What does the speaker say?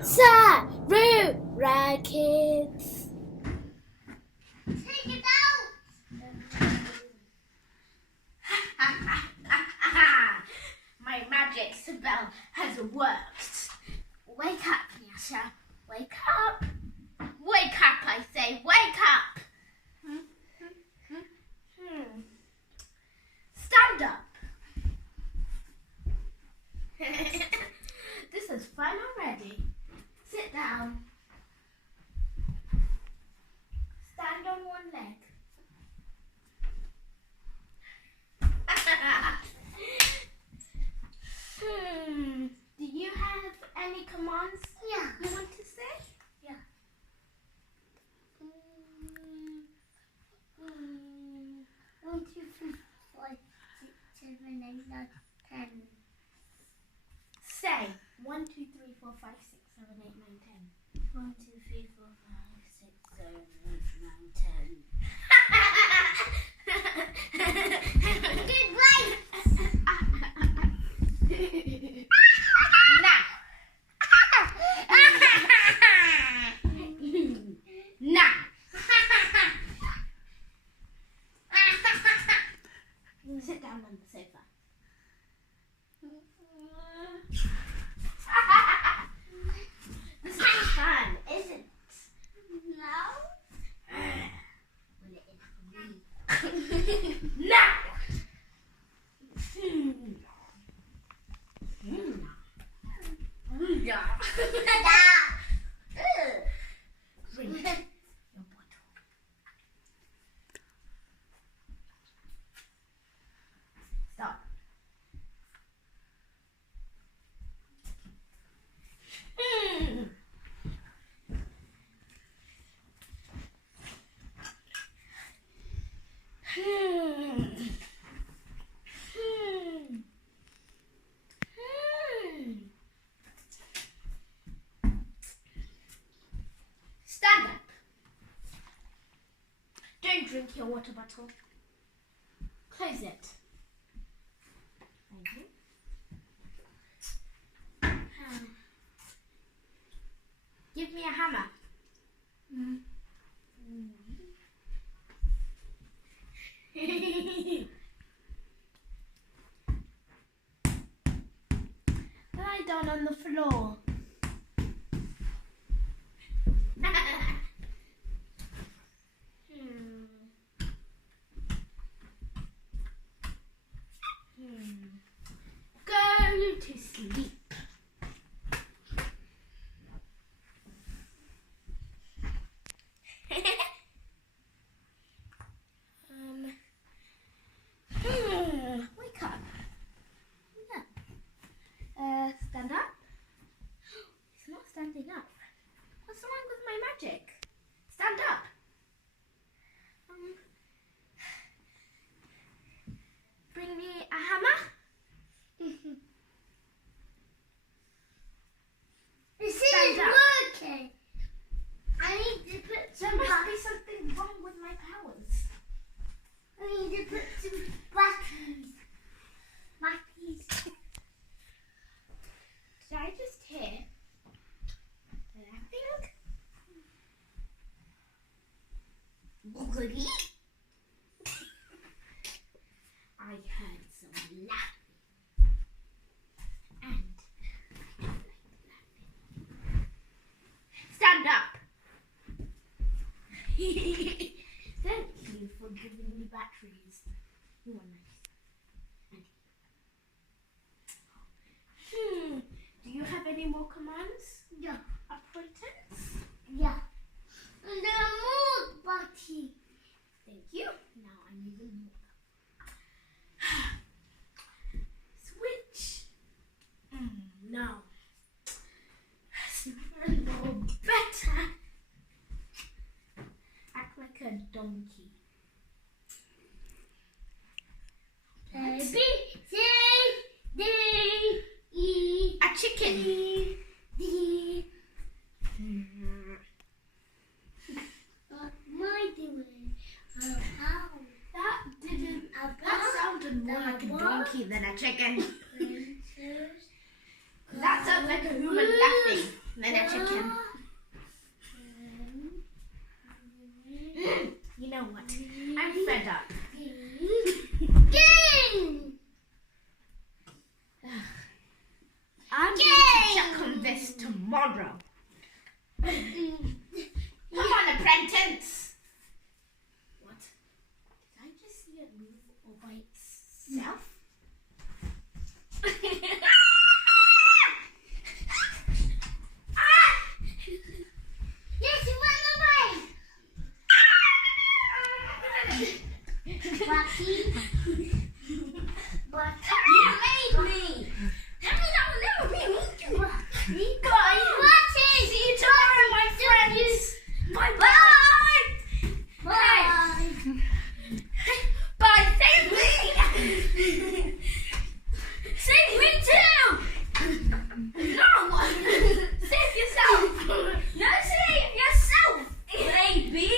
Root Rackets. Take it out! My magic spell has worked. Wake up, Nyasha. Wake up. Wake up, I say. Wake up. Stand up. This is fun already. Sit down. Stand on one leg. Do you have any commands you want to say? Yeah. 1, 2, 3, 4, 5, 6, 7, 8, 9, 10. Say 1, 2, 3, 4, 5, 6, 7, 8, 9, 10. 1, 2, 3, 4, 5, 6, 7, 8, 9, 10. Good boy. Now. Now. Sit down on the sofa. This is fun, isn't it? No. Will it is for me? Now. Drink your bottle. Stop. Stand up. Don't drink your water bottle. Close it. Thank you. Give me a hammer. Lie down on the floor. Go to sleep. Wake up. Yeah. Stand up. It's not standing up. What's wrong with my magic? Stand up. Bring me a hammer. This Stand is up. working. I need to put There some must be something wrong with my powers. I need to put some batteries. Batteries. Did I just hear laughing? I heard some laughing. And stand up. Thank you for giving me batteries. You are nice. Do you have any more commands? Yeah. Appointments? Yeah. And there are more batteries. Thank you. Now I need them more. Switch. Now. Smell better. Act like a donkey. A, B, C, D, E, A chicken. D. What am I doing? How? That didn't. That sounded more like a donkey than a chicken. Princess. That sounds like a human laughing than a chicken. tomorrow. Come on, apprentice. What? Did I just see it move all by itself? Yes, you went away. Bucky. You made me. That was never me. Bye. See you tomorrow, my friends. Bye bye. Bye. Bye. Save me. Save me too. No. Save yourself. No, save yourself, baby.